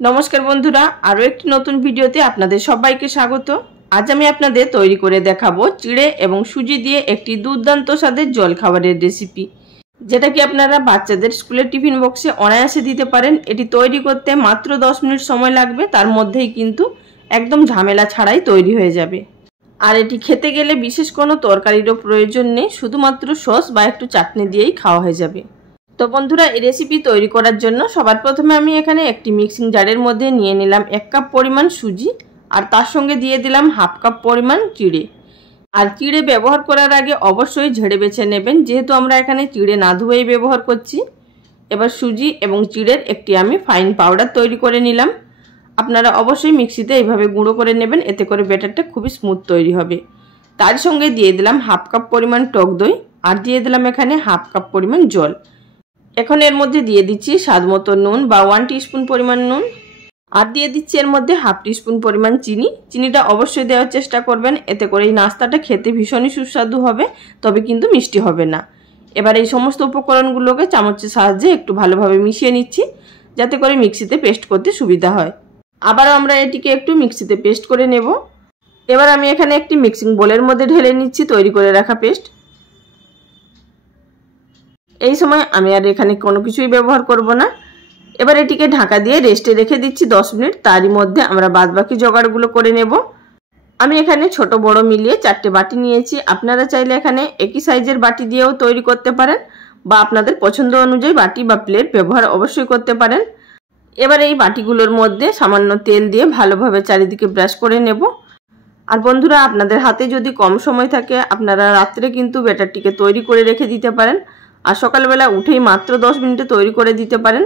नमस्कार बंधुरा आरो एक नतून भिडियोते आपनादेर सबाइके स्वागत। आज आमी आपनादेर तैरी करे देखाबो चिड़े एबं सुजी दिए एकटी दुर्दान्त स्वादेर जल खाबारेर रेसिपि, जेटा कि आपनारा बाच्चादेर स्कुलेर टिफिन बक्से अनायासे दिते पारेन। एटी तैरी करते मात्र 10 मिनिट समय लागबे, तार मध्येई किन्तु एकदम झमेला छाड़ाई तैरी हये जाबे। आर एटी खेते गेले विशेष कोनो तरकारिरो प्रयोजन नेই, शुधुमात्र सस बा एकटु चाटनी दिएई खाওয়া हये जाबे। तो बंधुरा এই রেসিপি তৈরি করার জন্য সবার প্রথমে আমি এখানে একটি মিক্সিং জারের মধ্যে নিয়ে নিলাম 1 কাপ পরিমাণ সুজি আর তার সঙ্গে দিয়ে দিলাম হাফ কাপ পরিমাণ চিড়ে। আর চিড়ে ব্যবহার করার আগে অবশ্যই ঝেড়ে বেছে নেবেন, যেহেতু আমরা এখানে চিড়ে না ধুয়েই ব্যবহার করছি। এবার সুজি এবং চিড়ের একটি আমি ফাইন পাউডার তৈরি করে নিলাম। আপনারা অবশ্যই মিক্সিতে এইভাবে গুঁড়ো করে নেবেন, এতে করে ব্যাটারটা খুবই স্মুথ তৈরি হবে। তার সঙ্গে দিয়ে দিলাম হাফ কাপ পরিমাণ টক দই আর দিয়ে দিলাম এখানে হাফ কাপ পরিমাণ জল। এখন এর মধ্যে দিয়ে দিচ্ছি স্বাদ মতো নুন বা 1 টিস্পুন পরিমাণ নুন আর দিয়ে দিচ্ছি এর মধ্যে হাফ টিস্পুন পরিমাণ চিনি। চিনিটা অবশ্যই দেওয়ার চেষ্টা করবেন, এতে করে এই নাস্তাটা খেতে ভীষণই সুস্বাদু হবে, তবে কিন্তু মিষ্টি হবে না। এবার এই সমস্ত উপকরণগুলোকে চামচের সাহায্যে একটু ভালোভাবে মিশিয়ে নিচ্ছি, যাতে করে মিক্সিতে পেস্ট করতে সুবিধা হয়। আবারও আমরা এটিকে একটু মিক্সিতে পেস্ট করে নেব। এবার আমি এখানে একটি মিক্সিং বোলের মধ্যে ঢেলে নিচ্ছি তৈরি করে রাখা পেস্ট। এই সময় আমি আর এখানে কোনো কিছুই ব্যবহার করব না। এবার এটিকে ঢাকা দিয়ে রেস্টে রেখে দিচ্ছি 10 মিনিট। তারই মধ্যে আমরা বাদবাকি জোগাড়গুলো করে নেব। আমি এখানে ছোট বড় মিলিয়ে 4টে বাটি নিয়েছি। আপনারা চাইলে এখানে একই সাইজের বাটি দিয়েও তৈরি করতে পারেন, বা আপনাদের পছন্দ অনুযায়ী বাটি বা প্লেট ব্যবহার অবশ্যই করতে পারেন। এবার এই বাটিগুলোর মধ্যে সামান্য তেল দিয়ে ভালোভাবে চারিদিকে ব্রাশ করে নেব। আর বন্ধুরা, আপনাদের হাতে যদি কম সময় থাকে আপনারা রাত্রে কিন্তু ব্যাটারটিকে তৈরি করে রেখে দিতে পারেন, আর সকালবেলা উঠেই মাত্র 10 মিনিটে তৈরি করে দিতে পারেন।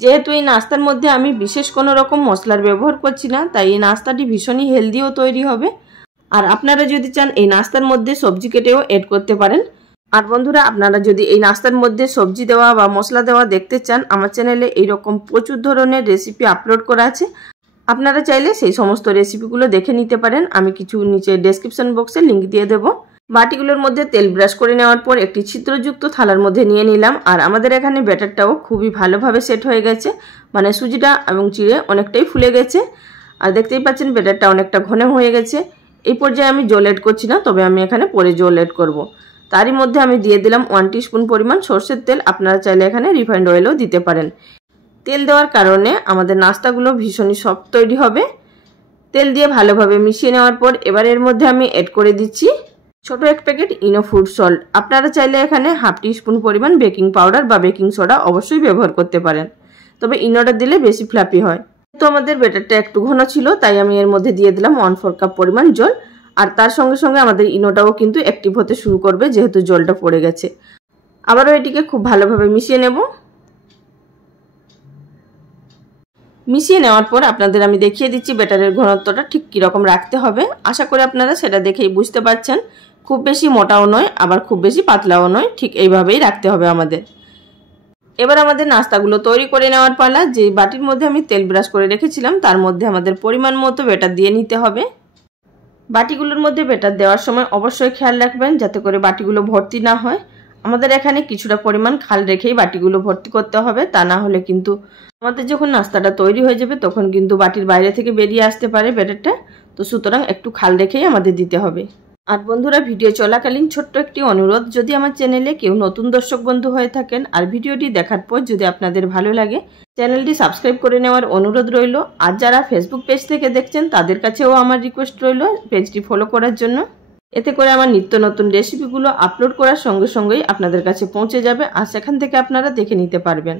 যেহেতু এই নাস্তার মধ্যে আমি বিশেষ কোনো রকম মশলার ব্যবহার করছি না, তাই এই নাস্তাটি ভীষণই হেলদিও তৈরি হবে। আর আপনারা যদি চান এই নাস্তার মধ্যে সবজি কেটেও এড করতে পারেন। আর বন্ধুরা, আপনারা যদি এই নাস্তার মধ্যে সবজি দেওয়া বা মশলা দেওয়া দেখতে চান, আমার চ্যানেলে এইরকম প্রচুর ধরনের রেসিপি আপলোড করা আছে। আপনারা চাইলে সেই সমস্ত রেসিপিগুলো দেখে নিতে পারেন। আমি কিছু নিচে ডেসক্রিপশন বক্সে লিঙ্ক দিয়ে দেবো। বাটিগুলোর মধ্যে তেল ব্রাশ করে নেওয়ার পর একটি ছিদ্রযুক্ত থালার মধ্যে নিয়ে নিলাম। আর আমাদের এখানে ব্যাটারটাও খুবই ভালোভাবে সেট হয়ে গেছে, মানে সুজিটা এবং চিড়ে অনেকটাই ফুলে গেছে। আর দেখতেই পাচ্ছেন ব্যাটারটা অনেকটা ঘন হয়ে গেছে। এই পর্যায়ে আমি জল এড করছি না, তবে আমি এখানে পরে জল এড করব। তারই মধ্যে আমি দিয়ে দিলাম 1 টিস্পুন পরিমাণ সরষের তেল। আপনারা চাইলে এখানে রিফাইন্ড অয়েলও দিতে পারেন। তেল দেওয়ার কারণে আমাদের নাস্তাগুলো ভীষণই সফট তৈরি হবে। তেল দিয়ে ভালোভাবে মিশিয়ে নেওয়ার পর এবার এর মধ্যে আমি এড করে দিচ্ছি ছোট এক প্যাকেট ইনো ফুড সল্ট। আপনারা চাইলে এখানে হাফ টিস্পুন পরিমাণ বেকিং পাউডার বা বেকিং সোডা অবশ্যই ব্যবহার করতে পারেন, তবে ইনোটা দিলে বেশি ফ্লাফি হয়। তো আমাদের ব্যাটারটা একটু ঘন ছিল, তাই আমি এর মধ্যে দিয়ে দিলাম 1/4 কাপ পরিমাণ জল। আর তার সঙ্গে সঙ্গে আমাদের ইনোটাও কিন্তু অ্যাক্টিভ হতে শুরু করবে, যেহেতু জলটা পড়ে গেছে। আবারও এটিকে খুব ভালোভাবে মিশিয়ে নেব। মিশিয়ে নেওয়ার পর আপনাদের আমি দেখিয়ে দিচ্ছি ব্যাটারের ঘনত্বটা ঠিক কীরকম রাখতে হবে। আশা করি আপনারা সেটা দেখেই বুঝতে পারছেন। খুব বেশি মোটাও নয়, আবার খুব বেশি পাতলাও নয়, ঠিক এইভাবেই রাখতে হবে আমাদের। এবার আমাদের নাস্তাগুলো তৈরি করে নেওয়ার পালা। যে বাটির মধ্যে আমি তেল ব্রাশ করে রেখেছিলাম তার মধ্যে আমাদের পরিমাণ মতো ব্যাটার দিয়ে নিতে হবে। বাটিগুলোর মধ্যে ব্যাটার দেওয়ার সময় অবশ্যই খেয়াল রাখবেন যাতে করে বাটিগুলো ভর্তি না হয়। আমাদের এখানে কিছুটা পরিমাণ খাল রেখেই বাটিগুলো ভর্তি করতে হবে, তা না হলে কিন্তু আমাদের যখন নাস্তাটা তৈরি হয়ে যাবে তখন কিন্তু বাটির বাইরে থেকে বেরিয়ে আসতে পারে ব্যাটারটা। তো সুতরাং একটু খাল রেখেই আমাদের দিতে হবে। আর বন্ধুরা, ভিডিও চলাকালীন ছোট্ট একটি অনুরোধ, যদি আমার চ্যানেলে কেউ নতুন দর্শক বন্ধু হয়ে থাকেন আর ভিডিওটি দেখার পর যদি আপনাদের ভালো লাগে, চ্যানেলটি সাবস্ক্রাইব করে নেওয়ার অনুরোধ রইল। আর যারা ফেসবুক পেজ থেকে দেখছেন তাদের কাছেও আমার রিকোয়েস্ট রইল পেজটি ফলো করার জন্য। এতে করে আমার নিত্য নতুন রেসিপিগুলো আপলোড করার সঙ্গে সঙ্গেই আপনাদের কাছে পৌঁছে যাবে, আর সেখান থেকে আপনারা দেখে নিতে পারবেন।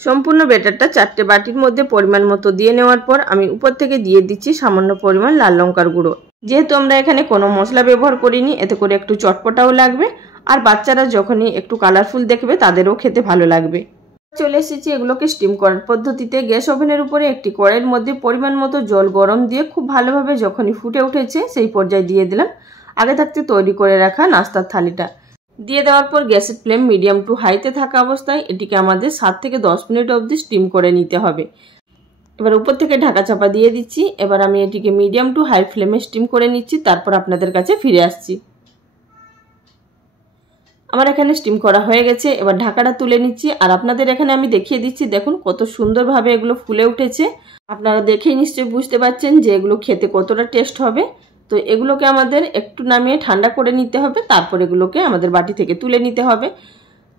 সম্পূর্ণ ব্যাটারটা 4টে বাটির মধ্যে পরিমাণ মতো দিয়ে নেওয়ার পর আমি উপর থেকে দিয়ে দিচ্ছি সামান্য পরিমাণ লাল লঙ্কার গুঁড়ো। যেহেতু আমরা এখানে কোনো মশলা ব্যবহার করিনি, এতে করে একটু চটপটাও লাগবে, আর বাচ্চারা যখনই একটু কালারফুল দেখবে তাদেরও খেতে ভালো লাগবে। চলে এসেছি এগুলোকে স্টিম করার পদ্ধতিতে। গ্যাস ওভেনের উপরে একটি কড়াইয়ের মধ্যে পরিমাণ মতো জল গরম দিয়ে খুব ভালোভাবে যখনই ফুটে উঠেছে সেই পর্যায়ে দিয়ে দিলাম আগে থাকতে তৈরি করে রাখা নাস্তার থালিটা। দিয়ে দেওয়ার পর গ্যাসের ফ্লেম মিডিয়াম টু হাইতে থাকা অবস্থায় এটিকে আমাদের 7 থেকে 10 মিনিট অবধি স্টিম করে নিতে হবে। এবার উপর থেকে ঢাকা চাপা দিয়ে দিচ্ছি। এবার আমি এটিকে মিডিয়াম টু হাই ফ্লেমে স্টিম করে নিচ্ছি, তারপর আপনাদের কাছে ফিরে আসছি। আমার এখানে স্টিম করা হয়ে গেছে। এবার ঢাকাটা তুলে নিচ্ছি আর আপনাদের এখানে আমি দেখিয়ে দিচ্ছি। দেখুন কত সুন্দরভাবে এগুলো ফুলে উঠেছে। আপনারা দেখেই নিশ্চয়ই বুঝতে পারছেন যে এগুলো খেতে কতটা টেস্ট হবে। তো এগুলোকে আমাদের একটু নামিয়ে ঠান্ডা করে নিতে হবে, তারপর এগুলোকে আমাদের বাটি থেকে তুলে নিতে হবে।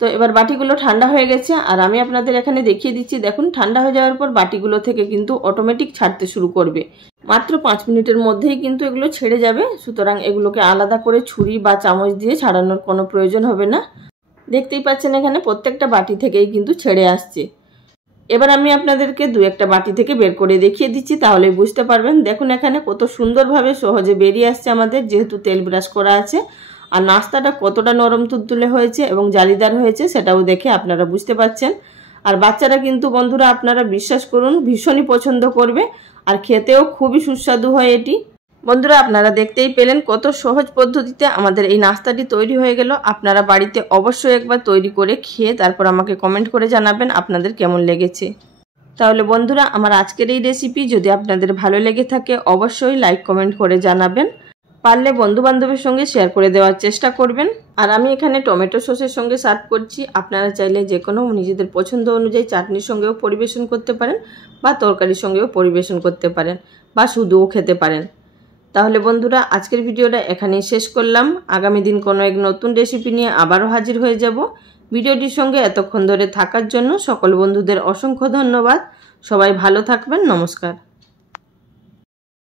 তো এবার বাটিগুলো ঠান্ডা হয়ে গেছে আর আমি আপনাদের এখানে দেখিয়ে দিচ্ছি। দেখুন ঠান্ডা হয়ে যাওয়ার পর বাটিগুলো থেকে কিন্তু অটোমেটিক ছাড়তে শুরু করবে। মাত্র 5 মিনিটের মধ্যেই কিন্তু এগুলো ছেড়ে যাবে। সুতরাং এগুলোকে আলাদা করে ছুরি বা চামচ দিয়ে ছাড়ানোর কোনো প্রয়োজন হবে না। দেখতেই পাচ্ছেন এখানে প্রত্যেকটা বাটি থেকেই কিন্তু ছেড়ে আসছে। এবার আমি আপনাদেরকে 2-1টা বাটি থেকে বের করে দেখিয়ে দিচ্ছি, তাহলে বুঝতে পারবেন। দেখুন এখানে কত সুন্দরভাবে সহজে বেরিয়ে আসছে আমাদের, যেহেতু তেল ব্রাশ করা আছে। আর নাস্তাটা কতটা নরম তুলতুলে হয়েছে এবং জালিদার হয়েছে সেটাও দেখে আপনারা বুঝতে পারছেন। আর বাচ্চারা কিন্তু বন্ধুরা আপনারা বিশ্বাস করুন ভীষণই পছন্দ করবে আর খেতেও খুবই সুস্বাদু হয় এটি। বন্ধুরা আপনারা দেখতেই পেলেন কত সহজ পদ্ধতিতে আমাদের এই নাস্তাটি তৈরি হয়ে গেল। আপনারা বাড়িতে অবশ্যই একবার তৈরি করে খেয়ে তারপর আমাকে কমেন্ট করে জানাবেন আপনাদের কেমন লেগেছে। তাহলে বন্ধুরা আমার আজকের এই রেসিপি যদি আপনাদের ভালো লেগে থাকে অবশ্যই লাইক কমেন্ট করে জানাবেন। পারলে বন্ধু বান্ধবের সঙ্গে শেয়ার করে দেওয়ার চেষ্টা করবেন। আর আমি এখানে টমেটো সসের সঙ্গে সার্ভ করছি। আপনারা চাইলে যে কোনো নিজেদের পছন্দ অনুযায়ী চাটনির সঙ্গেও পরিবেশন করতে পারেন বা তরকারির সঙ্গেও পরিবেশন করতে পারেন বা শুধুও খেতে পারেন। তাহলে বন্ধুরা আজকের ভিডিওটা এখানেই শেষ করলাম। আগামী দিন কোনো এক নতুন রেসিপি নিয়ে আবারও হাজির হয়ে যাব। ভিডিওটির সঙ্গে এতক্ষণ ধরে থাকার জন্য সকল বন্ধুদের অসংখ্য ধন্যবাদ। সবাই ভালো থাকবেন। নমস্কার।